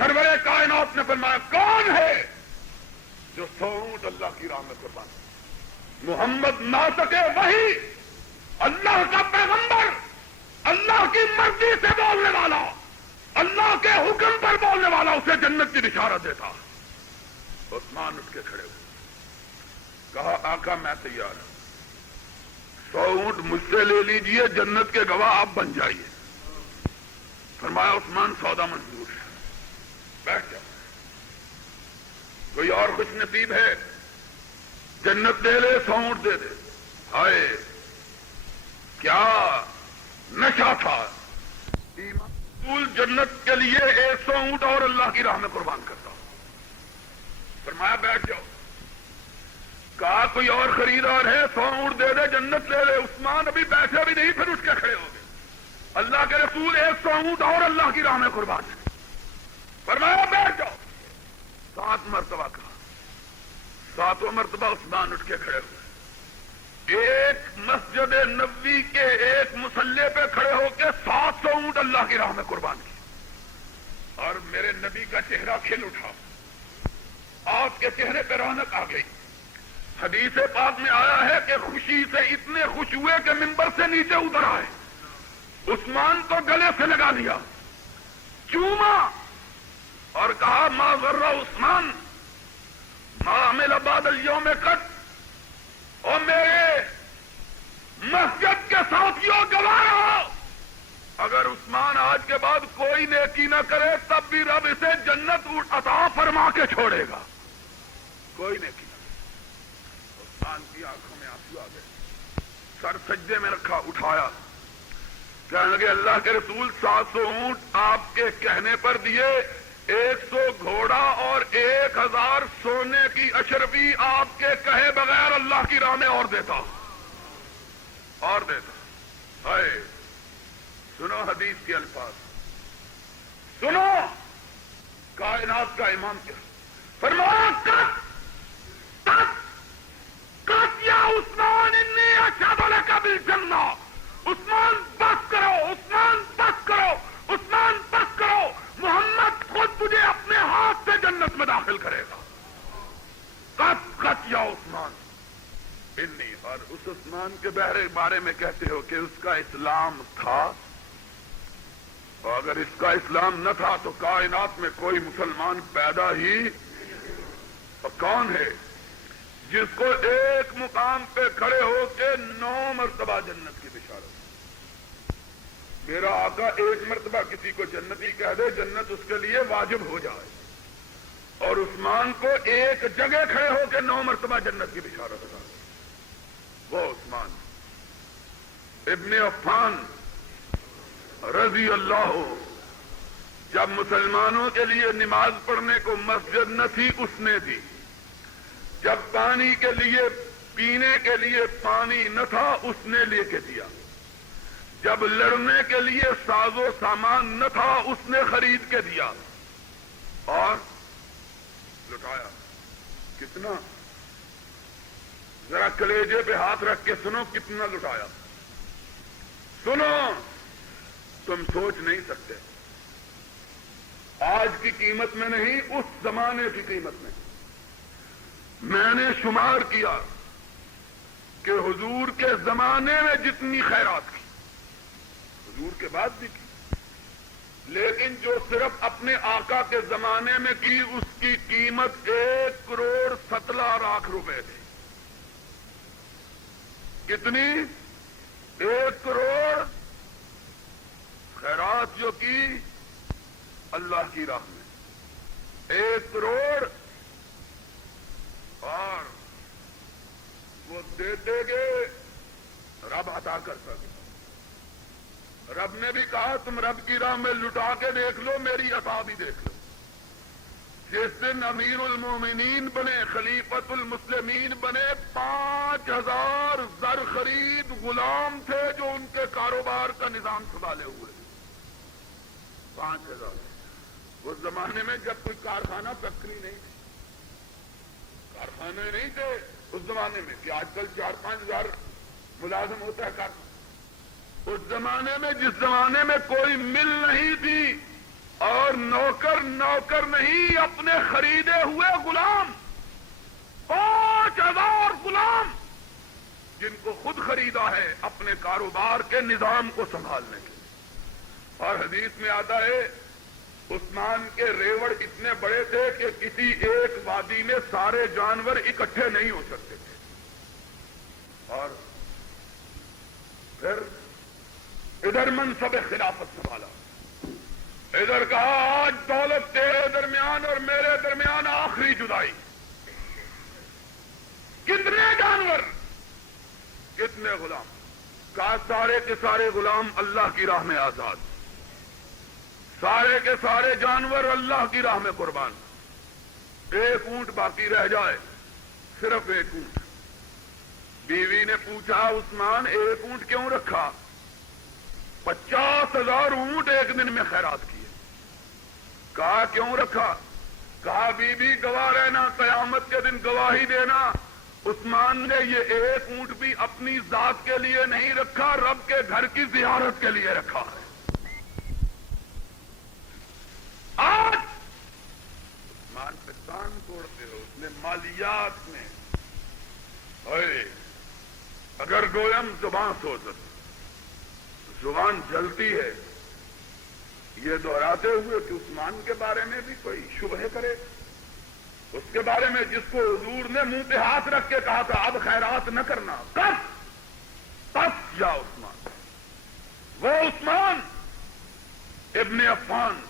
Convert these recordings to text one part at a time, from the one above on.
سرور کائنات نے فرمایا کون ہے جو 100 اونٹ اللہ کی راہ میں قربان کرے؟ محمد ناطق وحی، اللہ کا پیغمبر، اللہ کی مرضی سے بولنے والا، اللہ کے حکم پر بولنے والا اسے جنت کی بشارت دیتا۔ عثمان اٹھ کے کھڑے ہوئے، کہا آقا میں تیار ہوں، 100 اونٹ مجھ سے لے لیجئے، جنت کے گواہ آپ بن جائیے۔ فرمایا عثمان سودا منظور ہے، بیٹھ جاؤ۔ کوئی اور خوش نصیب ہے جنت دے لے، 100 اونٹ دے دے۔ ہائے کیا نشہ تھا! رسول جنت کے لیے 100 اونٹ اور اللہ کی راہ میں قربان کرتا۔ فرمایا بیٹھ جاؤ۔ کہا کوئی اور خریدار ہے، 100 اونٹ دے دے، جنت لے لے۔ عثمان ابھی بیٹھے بھی نہیں، پھر اٹھ کے کھڑے ہو گئے۔ اللہ کے رسول 100 اونٹ اور اللہ کی راہ میں قربان ہے۔ فرمایا بیٹھ جاؤ۔ 7 مرتبہ کہا، 7واں مرتبہ عثمان اٹھ کے کھڑے ہوئے۔ ایک مسجد نبوی کے ایک مصلی پہ کھڑے ہو کے 700 اونٹ اللہ کی راہ میں قربان کی، اور میرے نبی کا چہرہ کھل اٹھا، آپ کے چہرے پہ رونق آ گئی۔ حدیث پاک میں آیا ہے کہ خوشی سے اتنے خوش ہوئے کہ منبر سے نیچے اتر آئے۔ عثمان کو گلے سے لگا لیا، چوما اور کہا ما غر عثمان ما عمل بعد اليوم قط۔ اور میرے مسجد کے ساتھیوں گواہ رہو، اگر عثمان آج کے بعد کوئی نیکی نہ کرے تب بھی رب اسے جنت عطا فرما کے چھوڑے گا۔ کوئی نیکی نہ کرے۔ عثمان کی آنکھوں میں آنسو آ گئے، سر سجدے میں رکھا، اٹھایا، کہنے لگے اللہ کے رسول 700 اونٹ آپ کے کہنے پر دیے، 100 گھوڑا اور 1000 سونے کی اشرفی آپ کے کہے بغیر اللہ کی راہ میں اور دیتا، اور دیتا۔ ہائے سنو حدیث کے الفاظ، سنو کائنات کا امام کیا فرمایا، کت یا عثمان انی اشہد لک بالجنہ۔ عثمان بس کرو، عثمان بس کرو، عثمان بس کرو، محمد خود تجھے اپنے ہاتھ سے جنت میں داخل کرے گا۔ کت یا عثمان انی۔ اور اس عثمان کے بارے میں کہتے ہو کہ اس کا اسلام تھا، اور اگر اس کا اسلام نہ تھا تو کائنات میں کوئی مسلمان پیدا ہی کون ہے جس کو ایک مقام پہ کھڑے ہو کے 9 مرتبہ جنت کی بشارت۔ میرا آقا ایک مرتبہ کسی کو جنتی کہہ دے، جنت اس کے لیے واجب ہو جائے، اور عثمان کو ایک جگہ کھڑے ہو کے 9 مرتبہ جنت کی بشارت ہوتا۔ وہ عثمان ابن عفان رضی اللہ، جب مسلمانوں کے لیے نماز پڑھنے کو مسجد نہ تھی اس نے دی، جب پانی کے لیے پینے کے لیے پانی نہ تھا اس نے لے کے دیا، جب لڑنے کے لیے ساز و سامان نہ تھا اس نے خرید کے دیا، اور لٹایا۔ کتنا؟ ذرا کلیجے پہ ہاتھ رکھ کے سنو کتنا لٹایا، سنو، تم سوچ نہیں سکتے۔ آج کی قیمت میں نہیں، اس زمانے کی قیمت میں نے شمار کیا کہ حضور کے زمانے میں جتنی خیرات کی، حضور کے بعد بھی کی، لیکن جو صرف اپنے آقا کے زمانے میں کی اس کی قیمت 1,17,00,000 روپے تھی۔ کتنی؟ 1 کروڑ خیرات جو کی اللہ کی راہ میں، 1 کروڑ، اور وہ دیتے گئے، رب عطا کرتا گیا۔ رب نے بھی کہا تم رب کی راہ میں لٹا کے دیکھ لو، میری عطا بھی دیکھ لو۔ جس دن امیر المومنین بنے، خلیفت المسلمین بنے، 5000 زر خرید غلام تھے جو ان کے کاروبار کا نظام سنبھالے ہوئے، 5000۔ اس زمانے میں جب کوئی کارخانہ فیکٹری نہیں تھی، کارخانے نہیں تھے اس زمانے میں کہ آج کل 4-5 ہزار ملازم ہوتا ہے کارخانہ۔ اس زمانے میں، جس زمانے میں کوئی مل نہیں تھی، اور نوکر نوکر نہیں، اپنے خریدے ہوئے غلام، 5000 غلام جن کو خود خریدا ہے اپنے کاروبار کے نظام کو سنبھالنے کے لیے۔ اور حدیث میں آتا ہے عثمان کے ریوڑ اتنے بڑے تھے کہ کسی ایک وادی میں سارے جانور اکٹھے نہیں ہو سکتے تھے۔ اور پھر ادھر منصب خلافت سنبھالا، ادھر کہا آج دولت تیرے درمیان اور میرے درمیان آخری جدائی۔ کتنے جانور، کتنے غلام؟ کہا سارے کے سارے غلام اللہ کی راہ میں آزاد، سارے کے سارے جانور اللہ کی راہ میں قربان، ایک اونٹ باقی رہ جائے، صرف ایک اونٹ۔ بیوی نے پوچھا عثمان ایک اونٹ کیوں رکھا؟ 50,000 اونٹ ایک دن میں خیرات کیے۔ کہا کیوں رکھا؟ کہا بی بی گواہ رہنا، قیامت کے دن گواہی دینا، عثمان نے یہ ایک اونٹ بھی اپنی ذات کے لیے نہیں رکھا، رب کے گھر کی زیارت کے لیے رکھا ہے۔ آج عثمان پہ کان توڑتے ہو، اس نے مالیات میں اگر گویم زبان سوزت، زبان جلتی ہے، یہ دہراتے ہوئے کہ عثمان کے بارے میں بھی کوئی شبہ کرے، اس کے بارے میں جس کو حضور نے منہ پہ ہاتھ رکھ کے کہا تھا اب خیرات نہ کرنا، کس یا عثمان، وہ عثمان ابن عفان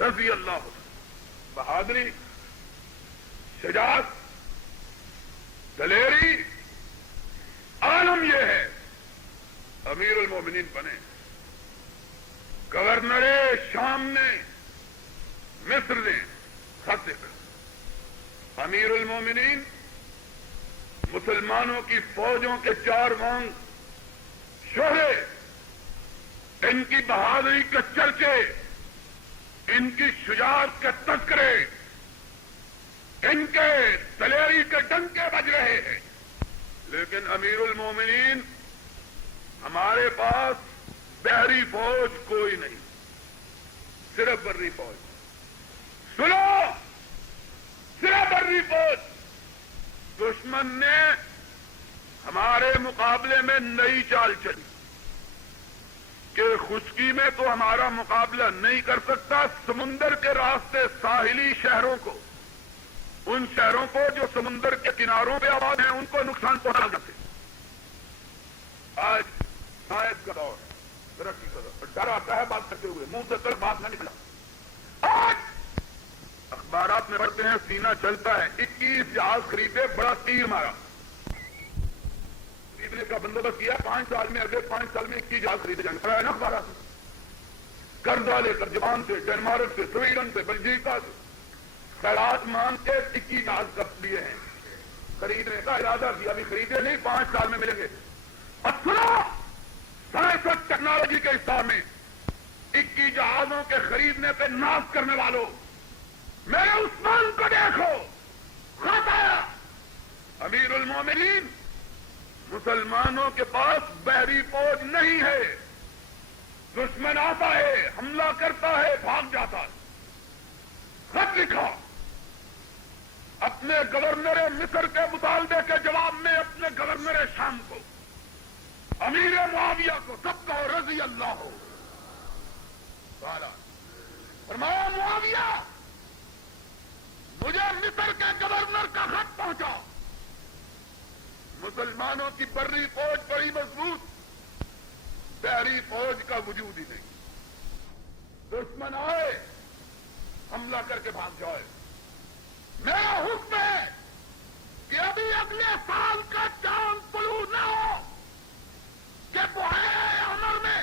رضی اللہ عنہ، بہادری، شجاعت، دلیری، عالم یہ ہے، امیر المومنین بنے، گورنر شام نے مصر نے خط لکھا، امیر المومنین مسلمانوں کی فوجوں کے 4 وانگ شوہرے، ان کی بہادری کے چرچے، ان کی شجاعت کے تذکرے، ان کے دلیری کے ڈنکے بج رہے ہیں، لیکن امیر المومنین ہمارے پاس بحری فوج کوئی نہیں، صرف بری فوج۔ سنو، صرف بری فوج۔ دشمن نے ہمارے مقابلے میں نئی چال چلی کہ خشکی میں تو ہمارا مقابلہ نہیں کر سکتا، سمندر کے راستے ساحلی شہروں کو، ان شہروں کو جو سمندر کے کناروں پہ آباد ہیں، ان کو نقصان پہنچا کرتے۔ آج شاید کا دور، ترقی کا دور، ڈر آتا ہے بات کرتے ہوئے، منہ سے طرف بات نہ نکلا۔ آج اخبارات میں پڑھتے ہیں سینہ چلتا ہے، 21 جہاز خریدے، بڑا تیر مارا، خریدنے کا بندوبست کیا، 5 سال میں، اگلے 5 سال میں 21 جہاز خریدے جائیں گے، پڑھا ہے نا اخبارات میں؟ قرضہ لے کر جاپان سے، ڈنمارک سے، سویڈن سے، بلجیکا سے خیرات مان کے 21 جہاز کر لیے ہیں، خریدنے کا ارادہ کیا، ابھی خریدے نہیں، 5 سال میں ملیں گے۔ اور سنو، سائنس اور ٹیکنالوجی کے حصہ میں 21 جہازوں کے خریدنے پہ ناز کرنے والوں، میرے عثمان کو دیکھو، خط آیا، امیر المومنین مسلمانوں کے پاس بحری فوج نہیں ہے، دشمن آتا ہے، حملہ کرتا ہے، بھاگ جاتا ہے۔ خط لکھا، اپنے گورنر مصر کے مطالبے کے جواب میں اپنے گورنر شام کو، امیر معاویہ کو، سب کو رضی اللہ تعالی، فرمایا معاویہ مجھے مصر کے گورنر کا خط پہنچا، مسلمانوں کی بری فوج بڑی مضبوط، بحری فوج کا وجود ہی نہیں، دشمن آئے حملہ کر کے بھاگ جائے۔ میرا حکم ہے کہ ابھی اگلے سال کا چاند طلوع نہ ہو کہ بحیرہ عمر میں،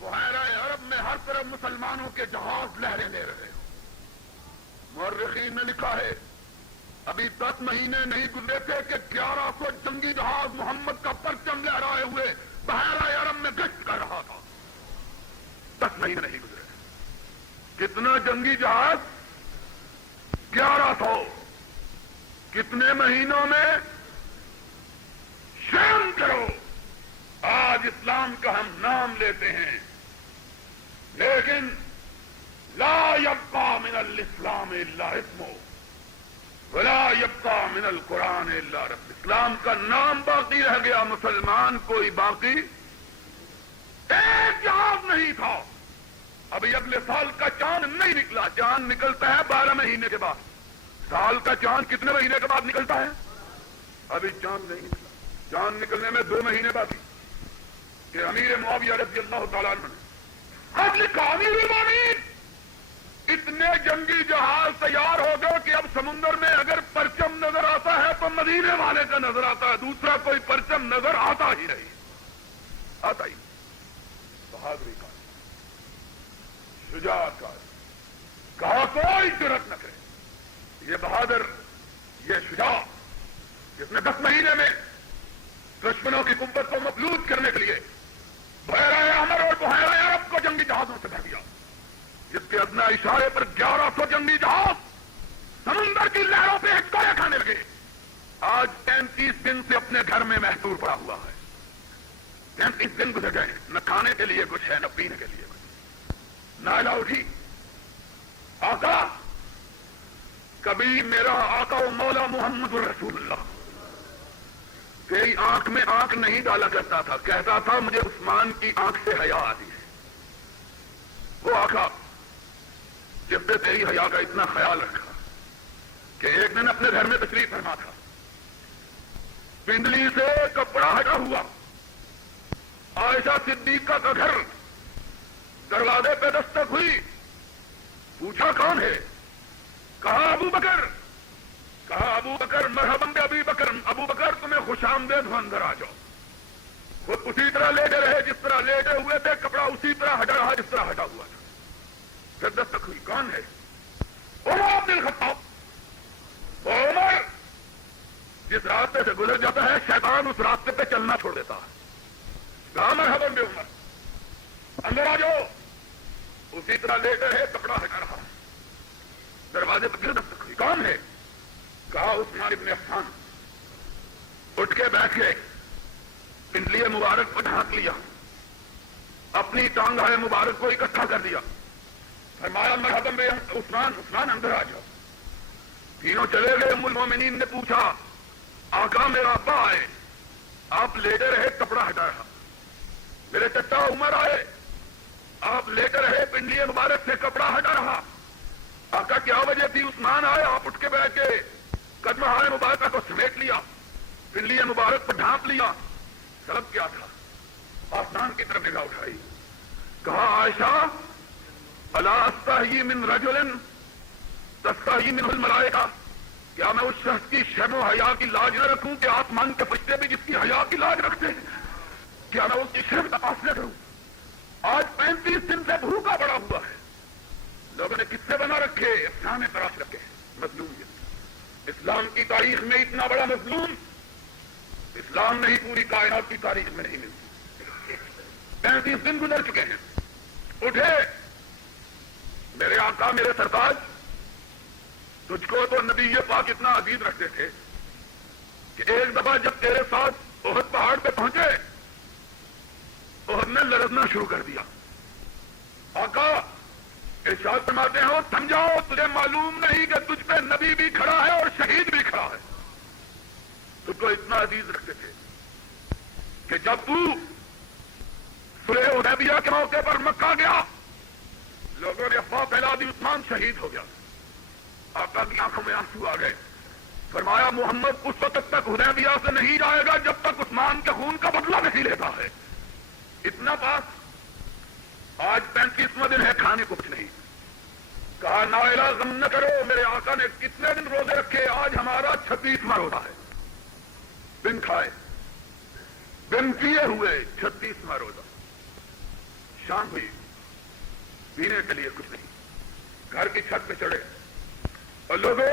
بحیرہ عرب میں ہر طرف مسلمانوں کے جہاز لہریں لے رہے ہوں۔ مورخین نے لکھا ہے ابھی 10 مہینے نہیں گزرے تھے کہ 1100 جنگی جہاز محمد کا پرچم لہرائے ہوئے بحیرہ عرب میں گشت کر رہا تھا، 10 مہینے نہیں گزرے۔ کتنا جنگی جہاز؟ 1100۔ کتنے مہینوں میں؟ شرم کرو، آج اسلام کا ہم نام لیتے ہیں، لیکن لا يبقى من الاسلام الا اسمه ولا يبقى من القرآن الا رب. اسلام کا نام باقی رہ گیا، مسلمان کوئی باقی ایک جہاز نہیں تھا. ابھی اگلے سال کا چاند نہیں نکلا. چاند نکلتا ہے 12 مہینے کے بعد. سال کا چاند کتنے مہینے کے بعد نکلتا ہے؟ ابھی چاند نہیں نکلا. چاند نکلنے میں 2 مہینے باقی کہ امیر معاویہ رضی اللہ تعالیٰ عنہ نے خط لکھا، امیر المومنین اتنے جنگی جہاز تیار ہو گئے کہ اب سمندر میں اگر پرچم نظر آتا ہے تو مدینے والے کا نظر آتا ہے، دوسرا کوئی پرچم نظر آتا ہی نہیں، آتا ہی. بہادری کا، شجاعت کا، کہا کوئی جرأت نہ کرے. یہ بہادر، یہ شجاع جس نے 10 مہینے میں دشمنوں کی قوت کو مفلوج کرنے کے لیے بحیرہ احمر اور بحیرہ عرب کو جنگی جہازوں سے بھر دیا، جس کے ادنا اشارے پر 1100 جنگی جہاز سمندر کی لہروں پہ ہچکوڑے کھانے لگے. آج 33 دن سے اپنے گھر میں محصور پڑا ہوا ہے. 33 دن گزر گئے، نہ کھانے کے لیے کچھ ہے نہ پینے کے لیے کچھ. نائلہ اٹھی، آقا، کبھی میرا آقا و مولا محمد رسول اللہ تیری آنکھ میں آنکھ نہیں ڈالا کرتا تھا، کہتا تھا مجھے عثمان کی آنکھ سے حیا آتی ہے. وہ آقا جس نے تیری حیا کا اتنا خیال رکھا کہ ایک دن اپنے گھر میں تشریف فرما تھا، پنڈلی سے کپڑا ہٹا ہوا، عائشہ صدیقہ کا گھر، دروازے پہ دستک ہوئی، پوچھا کون ہے؟ کہا ابو بکر. کہا ابو بکر مرحبا ابی بکر، ابو بکر تمہیں خوش آمدید ہو، اندر آ جاؤ. وہ اسی طرح لیٹے رہے جس طرح لیٹے ہوئے تھے، کپڑا اسی طرح ہٹا رہا جس طرح ہٹا ہوا تھا. پھر دستک ہوئی، کون ہے؟ عمر بن الخطاب. عمر جس راستے سے گزر جاتا ہے شیطان اس راستے پہ چلنا چھوڑ دیتا ہے. کہا مرحبا بے عمر، اندر آ جاؤ. اسی طرح لیٹے رہے، کپڑا ہٹا رہا. دروازے پہ پھر دستک ہوئی، کون ہے؟ کہا عثمان ابن عفان. اٹھ کے بیٹھ گئے، پنڈلی مبارک کو ڈھانک لیا، اپنی ٹانگیں مبارک کو اکٹھا کر دیا. فرمایا مرحبا بے عثمان، عثمان اندر آ جاؤ. تینوں چلے گئے. ام المومنین نے پوچھا، آقا میرا ابا آئے، آپ لیٹے رہے، کپڑا ہٹا رہا. میرے چچا عمر آئے، آپ لیٹے رہے، پنڈلی مبارک سے کپڑا ہٹا رہا. آقا کیا وجہ تھی؟ عثمان آئے، آپ اٹھ کے بیٹھ کے قدمہائے مبارکہ کو سمیٹ لیا، پنڈلی مبارک پر ڈھانپ لیا. سبب کیا تھا؟ آسمان کی طرف نگاہ اٹھائی، کہا عائشہ الا استحیی من رجل تستحیی منہ الملائکہ، کیا میں اس شخص کی شرم و حیا کی لاج نہ رکھوں کہ آسمان کے فرشتے بھی جس کی حیا کی لاج رکھتے ہیں؟ کیا میں اس کی شرم کا پاس نہ کروں؟ آج 35 دن سے بھوکا پڑا ہوا ہے. لوگوں نے قصے بنا رکھے، افسانے تراش رکھے. مظلوم اسلام کی تاریخ میں اتنا بڑا مظلوم اسلام نہیں پوری کائنات کی تاریخ میں نہیں ملتی. 35 دن گزر چکے ہیں. اٹھے، میرے آقا میرے سرتاج، تجھ کو تو نبی پاک اتنا عزیز رکھتے تھے کہ ایک دفعہ جب تیرے ساتھ احد پہاڑ پہ پہنچے، احد نے لرزنا شروع کر دیا. آقا ارشاد فرماتے ہو سمجھاؤ، تجھے معلوم نہیں کہ تجھ پہ نبی بھی کھڑا ہے اور شہید بھی کھڑا ہے. تجھ کو اتنا عزیز رکھتے تھے کہ جب تو صلح حدیبیہ کے موقع پر مکہ گیا، لوگوں نے افواہ پھیلا دی عثمان شہید ہو گیا. آقا کی آنکھوں میں آنسو آ گئے. فرمایا محمد اس وقت تک حدیبیہ سے نہیں جائے گا جب تک عثمان کے خون کا بدلہ نہیں لیتا ہے. اتنا پاس. آج 35واں دن ہے، کھانے کو کچھ نہیں. کہا نائلہ غم نہ کرو. میرے آقا نے کتنے دن روزے رکھے؟ آج ہمارا 36واں روزہ ہے. بن کھائے بن پیے ہوئے 36واں روزہ. شام ہوئی، پینے کے لیے کچھ نہیں. گھر کی چھت پہ چڑھے اور لوگوں،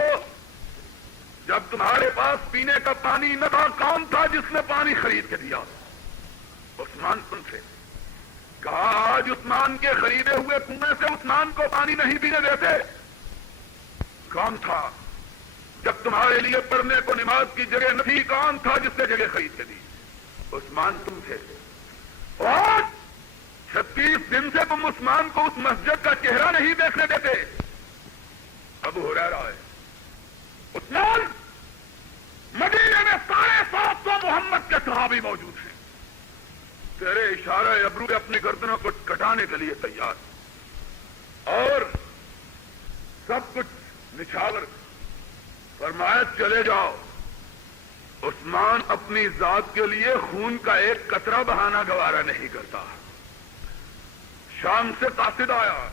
جب تمہارے پاس پینے کا پانی نہ تھا، کون تھا جس نے پانی خرید کے دیا؟ عثمان تم تھے. کہا آج عثمان کے خریدے ہوئے کنویں سے عثمان کو پانی نہیں پینے دیتے. کون تھا جب تمہارے لیے پڑھنے کو نماز کی جگہ نہ تھی؟ کون تھا جس نے جگہ خرید کے دی؟ عثمان تم تھے. اور 36 دن سے تم عثمان کو اس مسجد کا چہرہ نہیں دیکھنے دیتے. ابو ہریرہ ہے. عثمان مدینے میں 750 محمد کے صحابی موجود ہیں. تیرے اشارہ ابرو کے اپنی گردنوں کو کٹانے کے لیے تیار اور سب کچھ نچھاور. فرمایا چلے جاؤ. عثمان اپنی ذات کے لیے خون کا ایک قطرہ بہانا گوارا نہیں کرتا. شام سے قاصد آیا.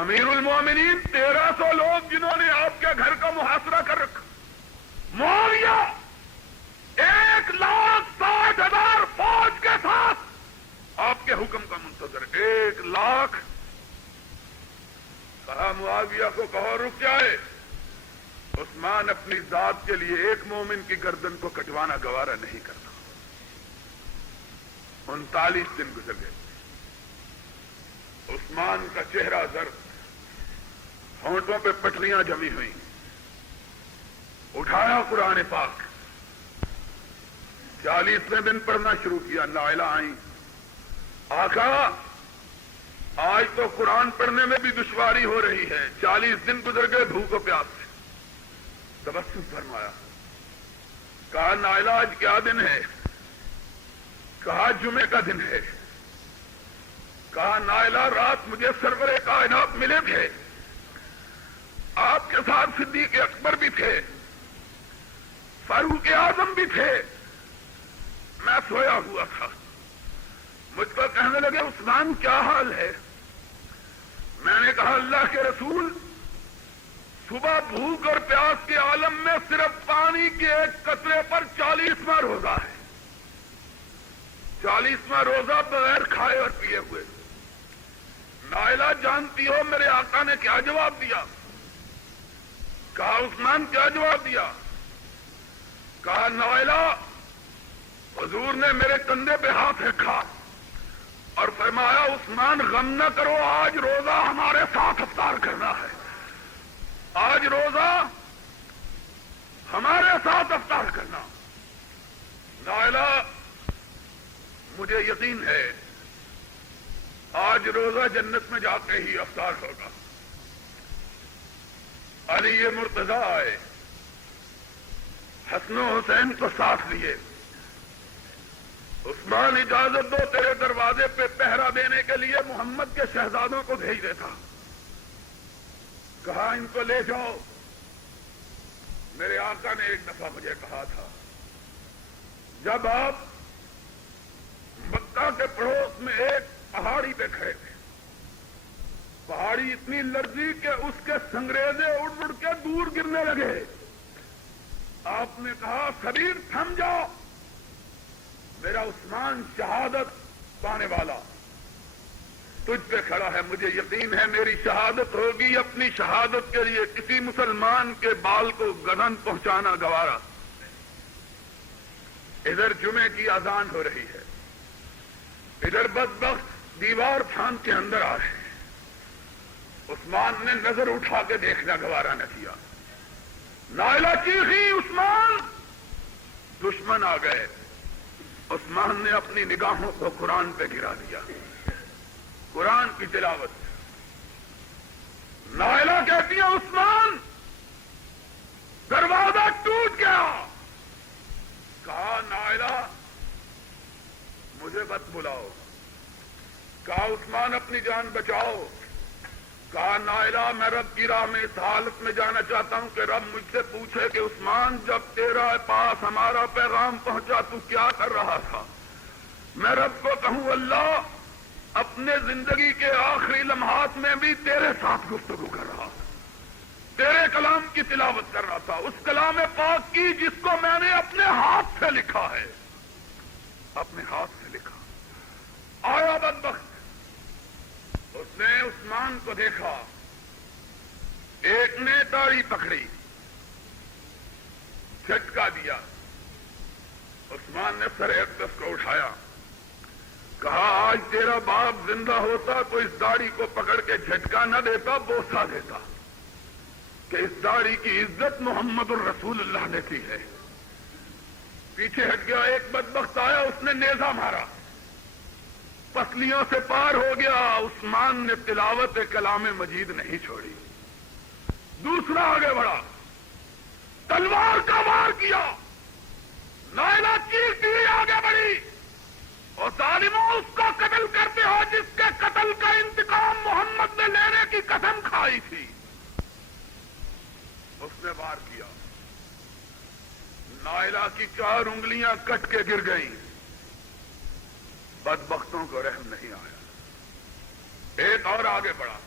امیر المومنین 1300 لوگ جنہوں نے آپ کے گھر کا محاصرہ کر رکھا. معاویہ 1,60,000 فوج کے ساتھ آپ کے حکم کا منتظر. 1,00,000. کہا معاویہ کو کہو رک جائے. عثمان اپنی ذات کے لیے ایک مومن کی گردن کو کٹوانا گوارا نہیں کرتا. 39 دن گزر گئے. عثمان کا چہرہ زرد, ہونٹوں پہ پٹلیاں جمی ہوئی. اٹھایا قرآن پاک. 40ویں دن پڑھنا شروع کیا. نائلہ آئیں. آقا آج تو قرآن پڑھنے میں بھی دشواری ہو رہی ہے. 40 دن گزر گئے بھوک و پیاس سے. تبسم فرمایا. کہا نائلہ آج کیا دن ہے؟ کہا جمعے کا دن ہے. کہا نائلہ رات مجھے سرور کائنات ملے تھے. آپ کے ساتھ صدیق اکبر بھی تھے, فاروق اعظم بھی تھے. میں سویا ہوا تھا. مجھ پر کہنے لگے عثمان کیا حال ہے؟ میں نے کہا اللہ کے رسول صبح بھوک اور پیاس کے عالم میں صرف پانی کے ایک قطرے پر 40واں روزہ ہے. 40واں روزہ بغیر کھائے اور پیے ہوئے. نائلہ جانتی ہو میرے آقا نے کیا جواب دیا؟ کہا عثمان کیا جواب دیا؟ کہا نائلہ حضور نے میرے کندھے پہ ہاتھ رکھا اور فرمایا عثمان غم نہ کرو, آج روزہ ہمارے ساتھ افطار کرنا ہے. آج روزہ ہمارے ساتھ افطار کرنا. نائلہ مجھے یقین ہے آج روزہ جنت میں جا کے ہی افطار ہوگا. علی مرتضی آئے, حسن و حسین کو ساتھ لیے. عثمان اجازت دو تیرے دروازے پہ پہرا دینے کے لیے محمد کے شہزادوں کو بھیج دیتا. کہا ان کو لے جاؤ. میرے آقا نے ایک دفعہ مجھے کہا تھا جب آپ مکہ کے پڑوس میں ایک پہاڑی پہ کھڑے تھے, پہاڑی اتنی لرزی کہ اس کے سنگریزے اڑ اڑ کے دور گرنے لگے. آپ نے کہا خبیر تھم جاؤ, میرا عثمان شہادت پانے والا تجھ پہ کھڑا ہے. مجھے یقین ہے میری شہادت ہوگی. اپنی شہادت کے لیے کسی مسلمان کے بال کو گردن پہنچانا گوارا. ادھر جمعے کی اذان ہو رہی ہے, ادھر بدبخت دیوار پھاند کے اندر آ رہے ہیں. عثمان نے نظر اٹھا کے دیکھنا گوارا نہ کیا. نائلہ چیخی عثمان, دشمن آ گئے. عثمان نے اپنی نگاہوں کو قرآن پہ گرا دیا. قرآن کی تلاوت. نائلہ کہتی ہے عثمان دروازہ ٹوٹ گیا. کہا نائلہ مجھے مت بلاؤ. کہا عثمان اپنی جان بچاؤ. کہا نائلہ میں رب کی راہ میں اس حالت میں جانا چاہتا ہوں کہ رب مجھ سے پوچھے کہ عثمان جب تیرا پاس ہمارا پیغام پہنچا تو کیا کر رہا تھا؟ میں رب کو کہوں اللہ اپنے زندگی کے آخری لمحات میں بھی تیرے ساتھ گفتگو کر رہا تھا, تیرے کلام کی تلاوت کر رہا تھا, اس کلام پاک کی جس کو میں نے اپنے ہاتھ سے لکھا ہے, اپنے ہاتھ سے لکھا. آیا بدبخت, اس نے عثمان کو دیکھا, ایک نے داڑھی پکڑی, جھٹکا دیا. عثمان نے سر اقدس کو اٹھایا. کہا آج تیرا باپ زندہ ہوتا تو اس داڑھی کو پکڑ کے جھٹکا نہ دیتا, بوسا دیتا کہ اس داڑھی کی عزت محمد الرسول اللہ نے کی ہے. پیچھے ہٹ گیا. ایک بدبخت آیا, اس نے نیزہ مارا. پسلیوں سے پار ہو گیا، عثمان نے تلاوت کلام مجید نہیں چھوڑی۔ دوسرا آگے بڑھا، تلوار کا وار کیا، نائلہ چیرتی ہوئی آگے بڑھی، اور ظالموں اس کو قتل کرتے ہو جس کے قتل کا انتقام محمد نے لینے کی قسم کھائی تھی۔ اس نے وار کیا، نائلہ کی 4 انگلیاں کٹ کے گر گئیں، بدبختوں کو رحم نہیں آیا۔ ایک اور آگے بڑھا،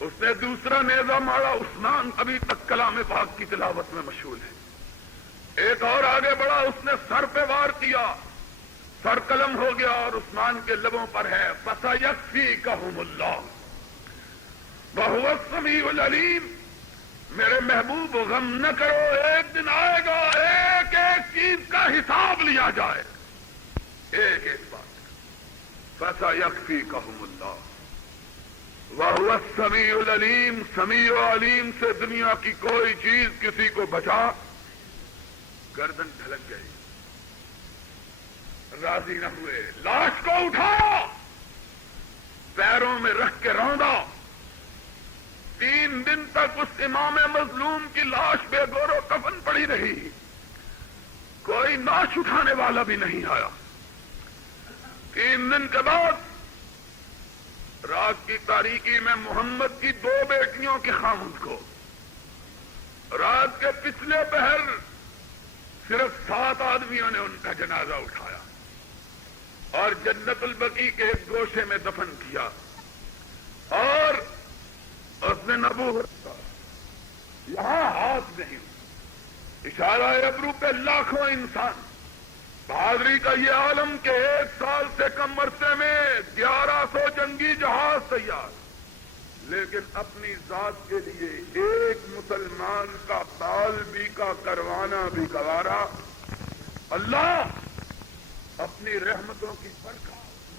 اس نے دوسرا نیزہ مارا، عثمان ابھی تک کلام پاک کی تلاوت میں مشغول ہے۔ ایک اور آگے بڑھا، اس نے سر پہ وار کیا، سر قلم ہو گیا، اور عثمان کے لبوں پر ہے فَسَيَكْفِيكَهُمُ اللَّهُ وَهُوَ السَّمِيعُ الْعَلِيمُ۔ میرے محبوب غم نہ کرو، ایک دن آئے گا ایک ایک چیز کا حساب لیا جائے، ایک ایک بات۔ فَسَيَكْفِيكَهُمُ اللَّهُ وَهُوَ السَّمِيعُ الْعَلِيمُ۔ سمیع و علیم سے دنیا کی کوئی چیز کسی کو بچا، گردن ڈھلک گئی، راضی نہ ہوئے، لاش کو اٹھایا، پیروں میں رکھ کے روندا۔ 3 دن تک اس امام مظلوم کی لاش بے گور و کفن پڑی رہی، کوئی ناش اٹھانے والا بھی نہیں آیا۔ 3 دن کے بعد رات کی تاریکی میں محمد کی 2 بیٹیوں کے خامد کو رات کے پچھلے پہر صرف 7 آدمیوں نے ان کا جنازہ اٹھایا اور جنت البقیع کے ایک گوشے میں دفن کیا، اور اس نے نبوت کا یہاں ہاتھ نہیں، اشارہ ابرو پہ لاکھوں انسان، بہادری کا یہ عالم کہ 1 سال سے کم عرصے میں 1100 جنگی جہاز تیار، لیکن اپنی ذات کے لیے ایک مسلمان کا بال بھی کا کروانا بھی گوارا۔ اللہ اپنی رحمتوں کی برکات